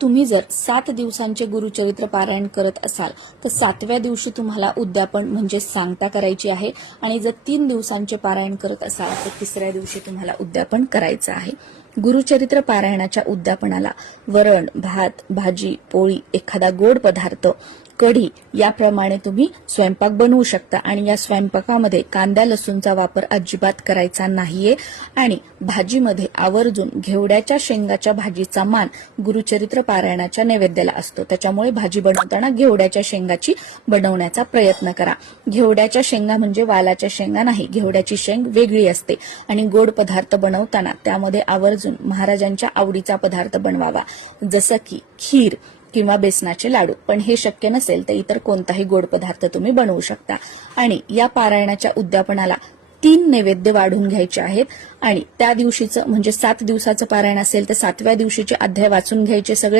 तुम्ही जर 7 दिवसांचे गुरुचरित्र पारायण करत असाल तर 7व्या दिवशी तुम्हाला उद्यापन म्हणजे सांगता करायची आहे आणि जर 3 दिवसांचे पारायण करत असाल तर 3ऱ्या दिवशी तुम्हाला उद्यापन करायचं आहे। गुरुचरित्र पारायणाच्या उद्यापनाला वरण, भात, भाजी, पोळी, एखादा गोड पदार्थ, कढी याप्रमाणे तुम्ही स्वयंपाक बनवू शकता आणि या स्वयंपाकामध्ये कांदा लसूणचा वापर अजिबात करायचा नाहीये आणि भाजीमध्ये आवर्जून घेवड्याच्या शेंगाच्या भाजीचा मान गुरुचरित्र पारायणाच्या नैवेद्याला असतो। त्याच्यामुळे भाजी बनवताना घेवड्याच्या शेंगाची बनवण्याचा प्रयत्न करा। घेवड्याच्या शेंगा म्हणजे वालाच्या शेंगा नाही, घेवड्याची शेंग वेगळी असते आणि गोड पदार्थ बनवताना त्यामध्ये आवर्जून महाराजांच्या आवडीचा पदार्थ बनवावा, जसं की खीर किंवा बेसनाचे लाडू। पण हे शक्य नसेल तर इतर कोणताही गोड पदार्थ तुम्ही बनवू शकता। आणि या पारायणाच्या उद्यापनाला 3 नैवेद्य वाढून घ्यायचे आहेत आणि त्या दिवशीचं म्हणजे 7 दिवसाचं पारायण असेल तर 7व्या दिवशीचे अध्याय वाचून घ्यायचे सगळे